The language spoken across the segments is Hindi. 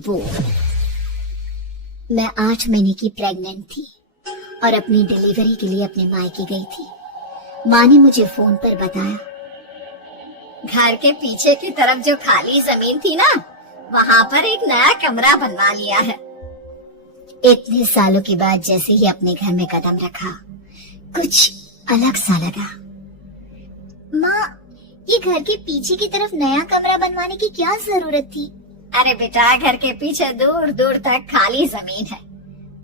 वो मैं 8 महीने की प्रेग्नेंट थी और अपनी डिलीवरी के लिए अपने मायके गई थी। माँ ने मुझे फोन पर बताया, घर के पीछे की तरफ जो खाली जमीन थी ना, वहाँ पर एक नया कमरा बनवा लिया है। इतने सालों के बाद जैसे ही अपने घर में कदम रखा, कुछ अलग सा लगा। माँ, ये घर के पीछे की तरफ नया कमरा बनवाने की क्या जरूरत थी? अरे बेटा, घर के पीछे दूर दूर तक खाली जमीन है।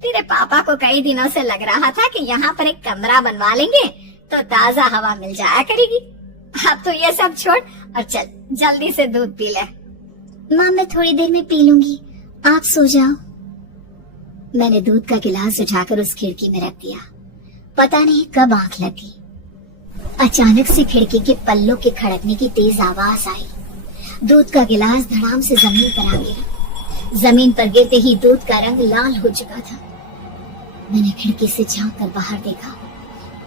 तेरे पापा को कई दिनों से लग रहा था कि यहाँ पर एक कमरा बनवा लेंगे तो ताजा हवा मिल जाया करेगी। अब तो ये सब छोड़ और चल जल्दी से दूध पी ले। माँ, मैं थोड़ी देर में पी लूंगी, आप सो जाओ। मैंने दूध का गिलास उठाकर उस खिड़की में रख दिया। पता नहीं कब आंख लगी। अचानक से खिड़की के पल्लों के खड़कने की तेज आवाज आई। दूध का गिलास धड़ाम से जमीन पर आ गिरा। जमीन पर गिरते ही दूध का रंग लाल हो चुका था। मैंने खिड़की से झांक कर बाहर देखा।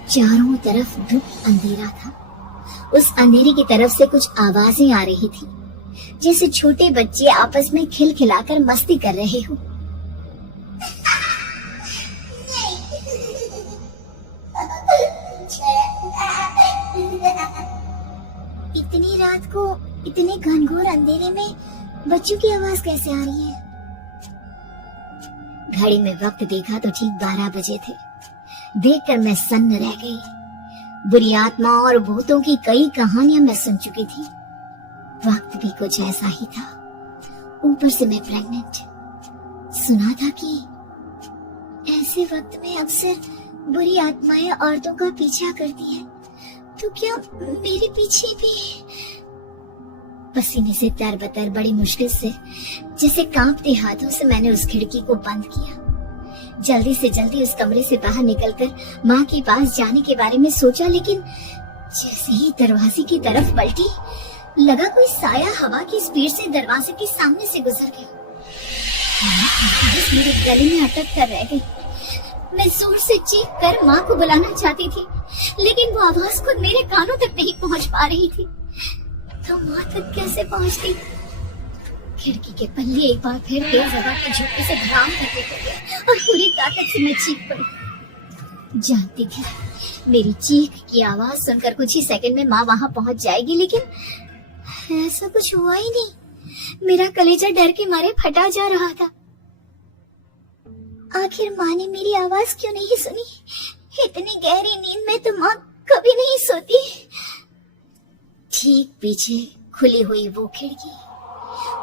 चारों तरफ धुप अंधेरा था। उस अंधेरे की तरफ से कुछ आवाजें आ रही थी, जैसे छोटे बच्चे आपस में खिलखिलाकर मस्ती कर रहे हो। इतनी रात को इतने घनघोर अंधेरे में बच्चों की आवाज कैसे आ रही है? घड़ी में वक्त देखा तो ठीक 12 बजे थे। देखकर मैं सन्न रह गई। बुरी आत्मा और भूतों की कई कहानियां मैं सुन चुकी थी। वक्त भी कुछ ऐसा ही था। ऊपर से मैं प्रेग्नेंट। सुना था कि ऐसे वक्त में अक्सर बुरी आत्माएं औरतों का पीछा करती हैं। तो क्या मेरे पीछे भी? पसीने से तरबतर बड़ी मुश्किल से, जैसे कांपते हाथों से मैंने उस खिड़की को बंद किया। जल्दी से जल्दी उस कमरे से बाहर निकलकर माँ के पास जाने के बारे में सोचा, लेकिन जैसे ही दरवाजे की तरफ पलटी, लगा कोई साया हवा की स्पीड से दरवाजे के सामने से गुजर गया। मेरे गले में अटक कर रह गई। मैं जोर से चीख कर माँ को बुलाना चाहती थी, लेकिन वो आवाज खुद मेरे कानों तक नहीं पहुँच पा रही थी। तो माँ तक कैसे पहुँचती? खिड़की के पल्ले एक बार फिर तेज हवा के झोंके से धड़ाम करके गिरे और पूरी ताकत से मैं चीख पड़ी। जानती थी मेरी चीख की आवाज सुनकर कुछ ही सेकंड में माँ वहाँ पहुँच जाएगी, लेकिन ऐसा कुछ हुआ ही नहीं। मेरा कलेजा डर के मारे फटा जा रहा था। आखिर माँ ने मेरी आवाज क्यों नहीं सुनी? इतनी गहरी नींद में तो माँ कभी नहीं सोती। ठीक पीछे खुली हुई वो खिड़की।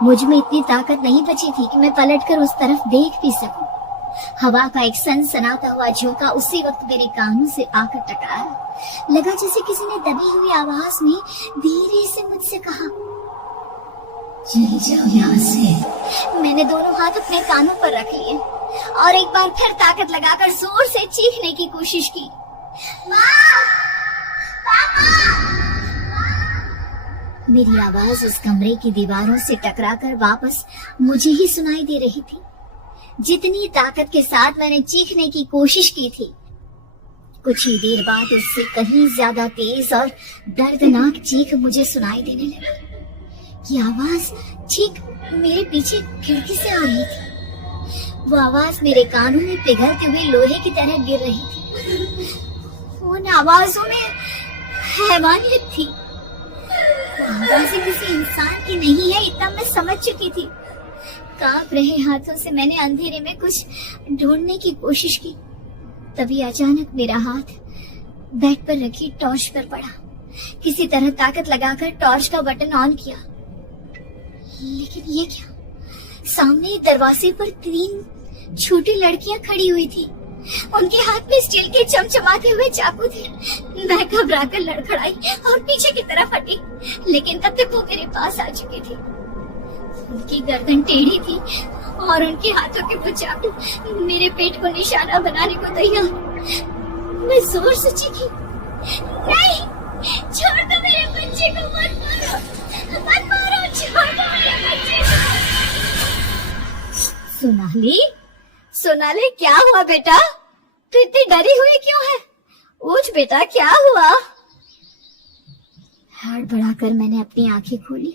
मुझ में इतनी ताकत नहीं बची थी कि मैं पलटकर उस तरफ देख भी सकूं। हवा का एक सनसनाता हुआ झोंका उसी वक्त मेरे कानों से आकर टकराया। लगा जैसे किसी ने दबी हुई आवाज में धीरे से मुझसे कहा, चली जाओ यहाँ से। मैंने दोनों हाथ अपने कानों पर रख लिए और एक बार फिर ताकत लगाकर जोर से चीखने की कोशिश की। माँ! पापा! मेरी आवाज उस कमरे की दीवारों से टकराकर वापस मुझे ही सुनाई दे रही थी। जितनी ताकत के साथ मैंने चीखने की कोशिश की थी, कुछ ही देर बाद उससे कहीं ज्यादा तेज और दर्दनाक चीख मुझे सुनाई देने लगी। ये आवाज ठीक मेरे पीछे खिड़की से आ रही थी। वो आवाज मेरे कानों में पिघलते हुए लोहे की तरह गिर रही थी। उन आवाजों में हैवानियत थी। आवाज़ें किसी इंसान की नहीं है, इतना मैं समझ चुकी थी। कांप रहे हाथों से मैंने अंधेरे में कुछ ढूंढने की कोशिश की। तभी अचानक मेरा हाथ बेड पर रखी टॉर्च पर पड़ा। किसी तरह ताकत लगाकर टॉर्च का बटन ऑन किया, लेकिन ये क्या? सामने दरवाजे पर 3 छोटी लड़कियां खड़ी हुई थी। उनके हाथ में स्टील के चमचमाते हुए चाकू थे। मैं घबराकर लड़खड़ाई और पीछे की तरफ हटी, लेकिन तब तक वो मेरे पास आ चुकी थी। उनकी गर्दन टेढ़ी थी और उनके हाथों के वो चाकू मेरे पेट को निशाना बनाने को तैयार। मैं जोर से चीखी, नहीं, छोड़ दो मेरे बच्चे को, मत मारो, मत मारो, छोड़ दो मेरे बच्चे को। सोनाली, सोनाली, क्या हुआ बेटा? तू इतनी डरी हुई क्यों है? उठ बेटा, क्या हुआ? हड़बड़ाकर मैंने अपनी आंखें खोली।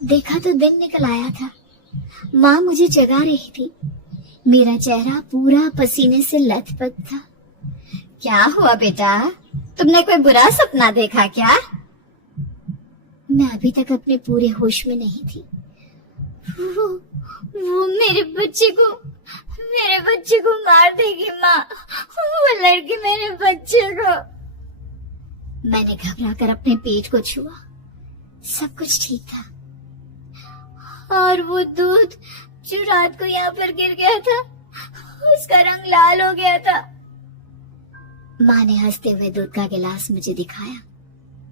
देखा तो दिन निकल आया था। माँ मुझे जगा रही थी। मेरा चेहरा पूरा पसीने से लथपथ था। क्या हुआ बेटा, तुमने कोई बुरा सपना देखा क्या? मैं अभी तक अपने पूरे होश में नहीं थी। वो मेरे बच्चे को मार देगी माँ। वो लड़की मेरे बच्चे को। मैंने घबराकर अपने पेट को छुआ। सब कुछ ठीक था। और वो दूध जो रात को यहाँ पर गिर गया था, उसका रंग लाल हो गया था। माँ ने हंसते हुए दूध का गिलास मुझे दिखाया।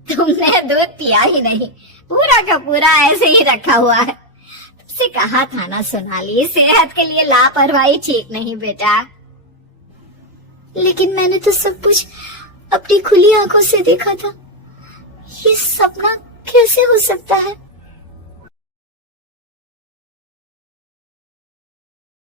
तुमने दूध पिया ही नहीं, पूरा का पूरा ऐसे ही रखा हुआ है। तुमसे कहा था ना सोनाली, सेहत के लिए लापरवाही ठीक नहीं बेटा। लेकिन मैंने तो सब कुछ अपनी खुली आंखों से देखा था। ये सपना कैसे हो सकता है?